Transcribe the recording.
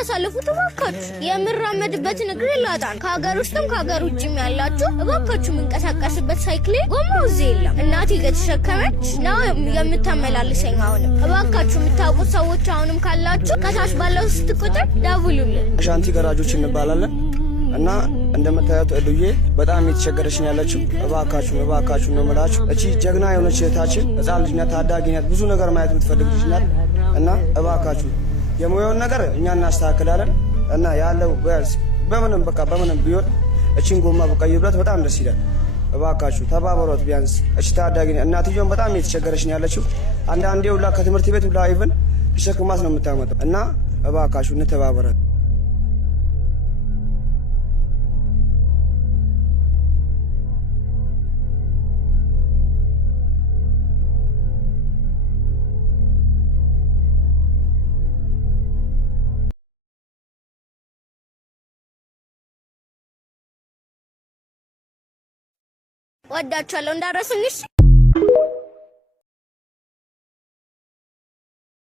እንዳታሳልፉት እባካችሁ። የምራመድበት እግሬ ላጣን ከሀገር ውስጥም ከሀገር ውጭም ያላችሁ እባካችሁ የምንቀሳቀስበት ሳይክሌ ጎማው እዚህ የለም። እናቴ ከተሸከመች ነው የምታመላልሰኝ። አሁንም እባካችሁ የምታውቁት ሰዎች አሁንም ካላችሁ ከታች ባለው ቁጥር ደውሉልን። ሻንቲ ገራጆች እንባላለን እና እንደምታዩት እሉዬ በጣም እየተቸገረች ነው ያለችው። እባካችሁ ነው የምላችሁ። እቺ ጀግና የሆነች እህታችን ሕፃን ልጅ ናት፣ ታዳጊ ናት፣ ብዙ ነገር ማየት የምትፈልግ ልጅ ናት እና እባካችሁ የሙያውን ነገር እኛ እናስተካክላለን እና ያለው በምንም ቢሆን እቺን ጎማ በቀይሩላት በጣም ደስ ይላል። እባካችሁ ተባበሯት። ቢያንስ እቺ ታዳጊ እናትየውን በጣም እየተቸገረች ነው ያለችው። አንዳንዴ ሁላ ከትምህርት ቤት ሁላ ኢቭን ተሸክማት ነው የምታመጣው እና እባካችሁ እንተባበራት። ወዳችኋለሁ እንዳረሱኝ።